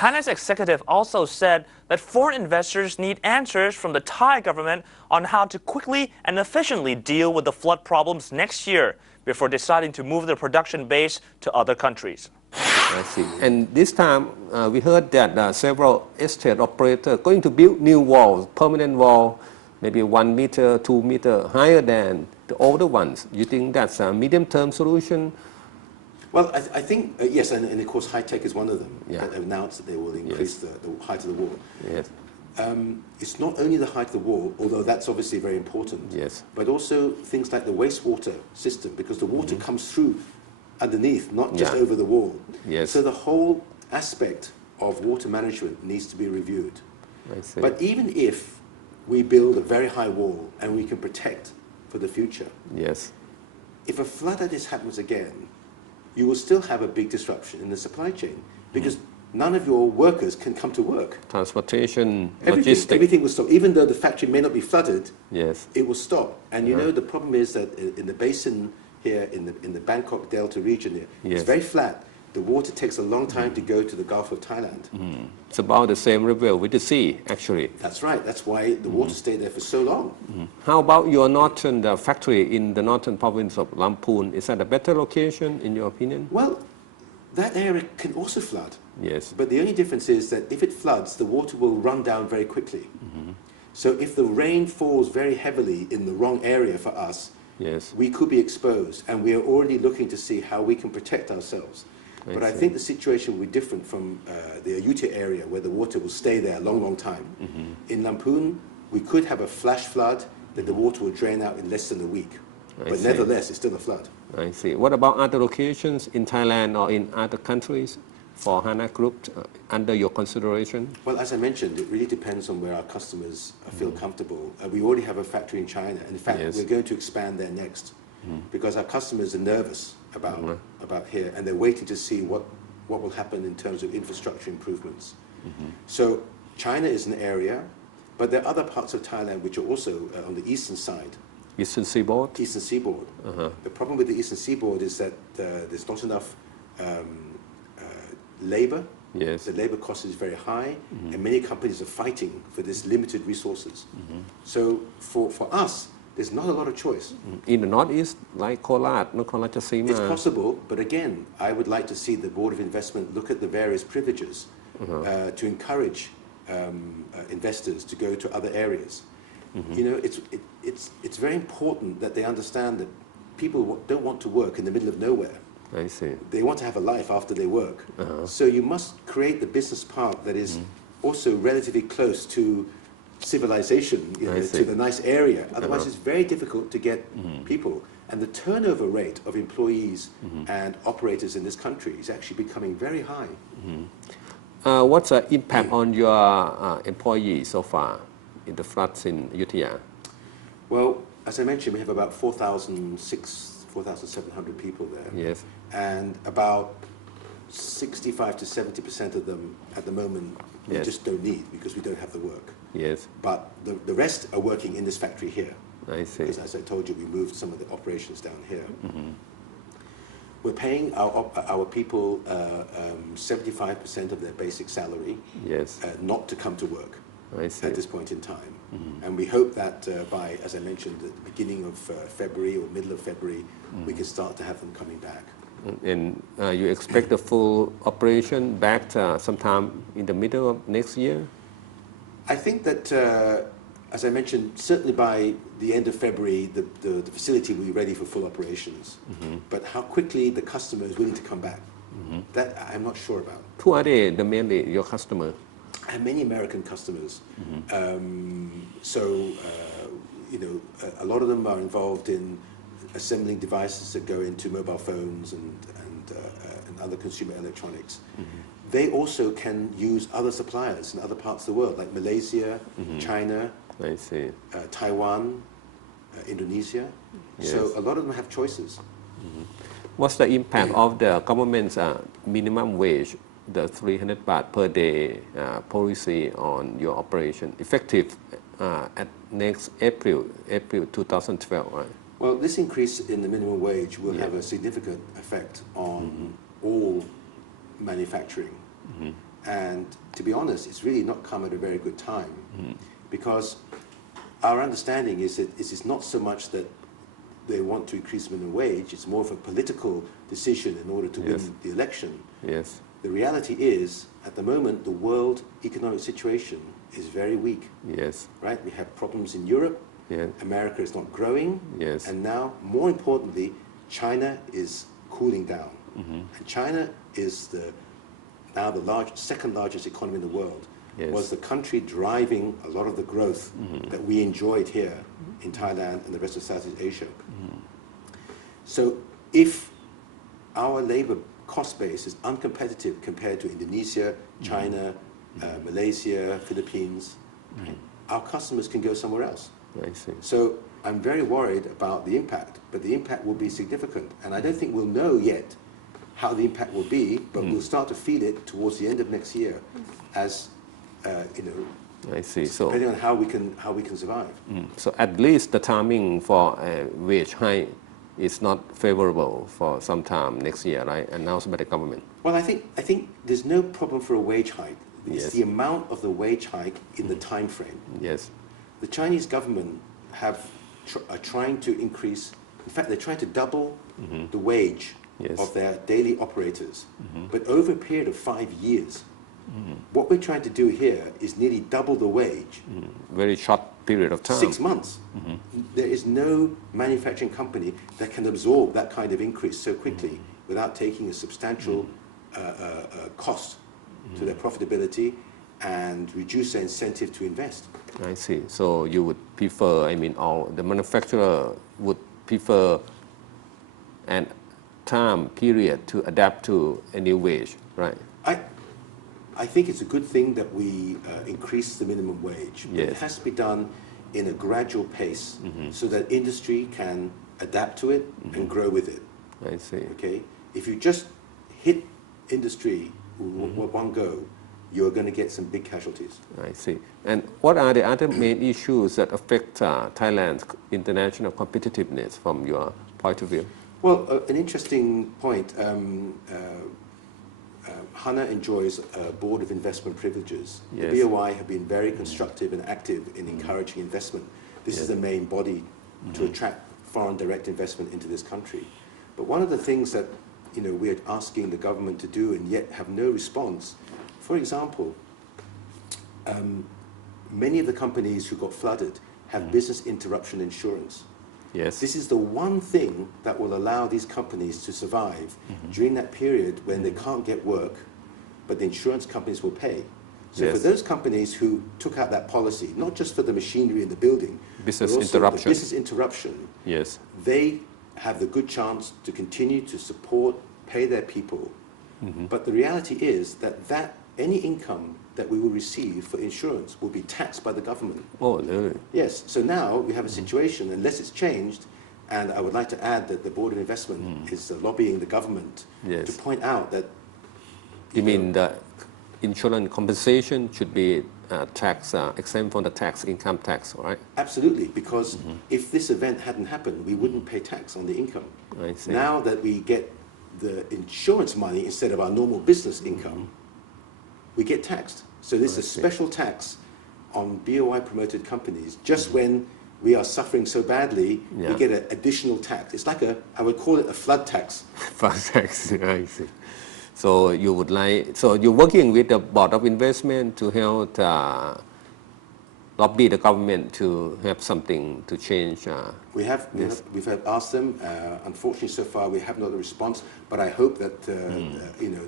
Hana's executive also said that foreign investors need answers from the Thai government on how to quickly and efficiently deal with the flood problems next year before deciding to move their production base to other countries. I see. And this time we heard that several estate operators are going to build new walls, permanent wall, maybe 1 meter, 2 meter higher than the older ones. You think that's a medium-term solution? Well, I think, yes, and of course high-tech is one of them. Yeah. That announced that they will increase the height of the wall. Yes. It's not only the height of the wall, although that's obviously very important, Yes. but also things like the wastewater system, because the water comes through underneath, not just over the wall. Yes. So the whole aspect of water management needs to be reviewed. I see. But even if we build a very high wall and we can protect for the future, Yes. if a flood like this happens again, you will still have a big disruption in the supply chain because none of your workers can come to work. Transportation, logistics. Everything will stop. Even though the factory may not be flooded, Yes. it will stop. And you know, the problem is that in the basin here, in the Bangkok Delta region here, Yes. it's very flat. The water takes a long time to go to the Gulf of Thailand. It's about the same level with the sea, actually. That's right. That's why the water stayed there for so long. How about your northern factory in the northern province of Lamphun? Is that a better location, in your opinion? Well, that area can also flood. Yes. But the only difference is that if it floods, the water will run down very quickly. So if the rain falls very heavily in the wrong area for us, Yes. we could be exposed, and we are already looking to see how we can protect ourselves. But I think the situation will be different from the Ayutthaya area, where the water will stay there a long, long time. In Lamphun, we could have a flash flood that the water will drain out in less than a week. I But see. nevertheless, it's still a flood. I see. What about other locations in Thailand or in other countries for Hana Group under your consideration? Well, as I mentioned, it really depends on where our customers feel comfortable. We already have a factory in China. In fact, Yes. we're going to expand there next because our customers are nervous about here, and they're waiting to see what will happen in terms of infrastructure improvements. So China is an area, but there are other parts of Thailand which are also on the eastern side. Eastern Seaboard? Eastern Seaboard. The problem with the Eastern Seaboard is that there's not enough labor. Yes. The labor cost is very high, and many companies are fighting for this limited resources. So for us, there's not a lot of choice. In the northeast, like Kolat, Nakhon Ratchasima. It's possible, but again, I would like to see the Board of Investment look at the various privileges to encourage investors to go to other areas. You know, it's very important that they understand that people don't want to work in the middle of nowhere. I see. They want to have a life after they work. So you must create the business park that is also relatively close to civilization, you know, to the nice area. Otherwise, it's very difficult to get people. And the turnover rate of employees and operators in this country is actually becoming very high. What's the impact on your employees so far in the floods in Ayutthaya? Well, as I mentioned, we have about 4,700 people there. Yes. And about 65 to 70% of them at the moment we just don't need because we don't have the work. Yes. But the rest are working in this factory here. I see. Because as I told you, we moved some of the operations down here. We're paying our people 75% of their basic salary Yes. not to come to work I see. at this point in time. And we hope that by, as I mentioned, at the beginning of February or middle of February, we can start to have them coming back. And you expect the full operation back sometime in the middle of next year? I think that, as I mentioned, certainly by the end of February, the facility will be ready for full operations. But how quickly the customer is willing to come back, that I'm not sure about. Who are they, mainly your customer? I have many American customers. You know, a lot of them are involved in assembling devices that go into mobile phones and other consumer electronics. They also can use other suppliers in other parts of the world, like Malaysia, China, I see. Taiwan, Indonesia. Yes. So a lot of them have choices. What's the impact of the government's minimum wage, the 300 baht per day policy on your operation, effective at next April 2012, right? Well, this increase in the minimum wage will have a significant effect on all manufacturing. And to be honest, it's really not come at a very good time because our understanding is that it's not so much that they want to increase minimum wage, it's more of a political decision in order to win the election. Yes. The reality is, at the moment, the world economic situation is very weak. Yes. Right? We have problems in Europe. Yeah. America is not growing. Yes. And now, more importantly, China is cooling down. And China is now the second largest economy in the world. Yes. Was the country driving a lot of the growth that we enjoyed here in Thailand and the rest of Southeast Asia. So if our labor cost base is uncompetitive compared to Indonesia, China, Malaysia, Philippines, right, our customers can go somewhere else. I see. So I'm very worried about the impact, but the impact will be significant. And I don't think we'll know yet how the impact will be, but we'll start to feel it towards the end of next year as, I see. So, depending on how we can survive. so at least the timing for a wage hike is not favorable for some time next year, right? Announced by the government. Well, I think there's no problem for a wage hike. It's Yes. the amount of the wage hike in the time frame. Yes. The Chinese government are trying to increase, in fact, they're trying to double the wage Yes. of their daily operators. But over a period of 5 years, what we're trying to do here is nearly double the wage. Very short period of time. 6 months. There is no manufacturing company that can absorb that kind of increase so quickly without taking a substantial cost to their profitability and reduce their incentive to invest. I see. So you would prefer, the manufacturer would prefer an time period to adapt to a new wage, right? I think it's a good thing that we increase the minimum wage. But it Yes. has to be done in a gradual pace so that industry can adapt to it and grow with it. I see. Okay? If you just hit industry with one go, you're going to get some big casualties. I see. And what are the other main issues that affect Thailand's international competitiveness from your point of view? Well, an interesting point. Hana enjoys a board of investment privileges. Yes. The BOI have been very constructive and active in encouraging investment. This is the main body to attract foreign direct investment into this country. But one of the things that we're asking the government to do and yet have no response, for example, many of the companies who got flooded have business interruption insurance. Yes. This is the one thing that will allow these companies to survive during that period when they can't get work, but the insurance companies will pay. So Yes. for those companies who took out that policy, not just for the machinery in the building, Business but also interruption. the business interruption, Yes. they have the good chance to continue to support, pay their people. But the reality is that any income that we will receive for insurance will be taxed by the government. Oh, really? Yes, so now we have a situation, unless it's changed, and I would like to add that the Board of Investment is lobbying the government Yes. to point out that... You mean the insurance compensation should be tax exempt from the tax, income tax, right? Absolutely, because if this event hadn't happened, we wouldn't pay tax on the income. I see. Now that we get the insurance money instead of our normal business income, we get taxed. So this is a special tax on BOI promoted companies. Just when we are suffering so badly, we get an additional tax. It's like I would call it a flood tax. Flood tax, I see. So you're working with the Board of Investment to help lobby the government to have something to change. We've asked them. Unfortunately, so far we have not a response. But I hope that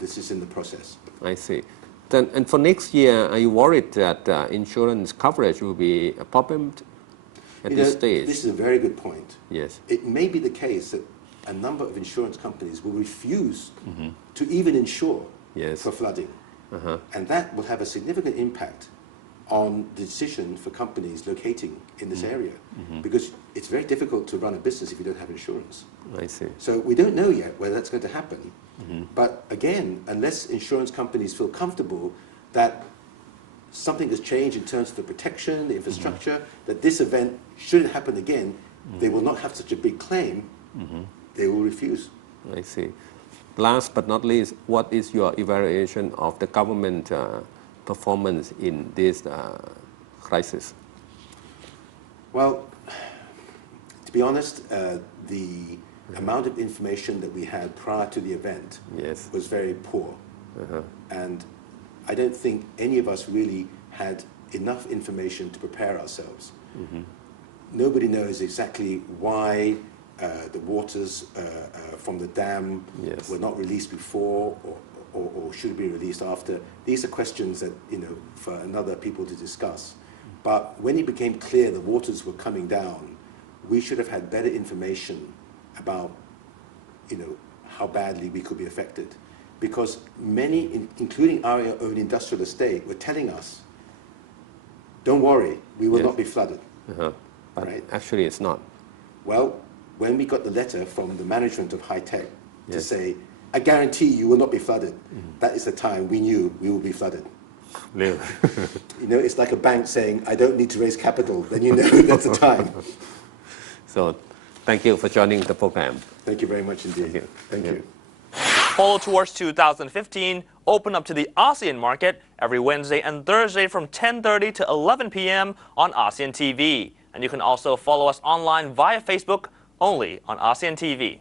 this is in the process. I see. Then, and for next year, are you worried that insurance coverage will be a problem at this stage? This is a very good point. Yes. It may be the case that a number of insurance companies will refuse to even insure for flooding. And that will have a significant impact on the decision for companies locating in this area. Because it's very difficult to run a business if you don't have insurance. I see. So we don't know yet whether that's going to happen. But again, unless insurance companies feel comfortable that something has changed in terms of the protection, the infrastructure, that this event shouldn't happen again, they will not have such a big claim, they will refuse. I see. last but not least, what is your evaluation of the government performance in this crisis? Well, to be honest, the amount of information that we had prior to the event was very poor. And I don't think any of us really had enough information to prepare ourselves. Nobody knows exactly why the waters from the dam were not released before or should be released after. These are questions that, for another people to discuss. But when it became clear the waters were coming down, we should have had better information about, how badly we could be affected. Because many, including our own industrial estate, were telling us, don't worry, we will not be flooded. But right? actually it's not. Well, when we got the letter from the management of high tech to say, I guarantee you will not be flooded, that is the time we knew we will be flooded. Really? It's like a bank saying, I don't need to raise capital, then that's the time. So, thank you for joining the program. Thank you very much indeed. Thank you. Polo Tours 2015 open up to the ASEAN market every Wednesday and Thursday from 10:30 to 11 p.m. on ASEAN TV. And you can also follow us online via Facebook only on ASEAN TV.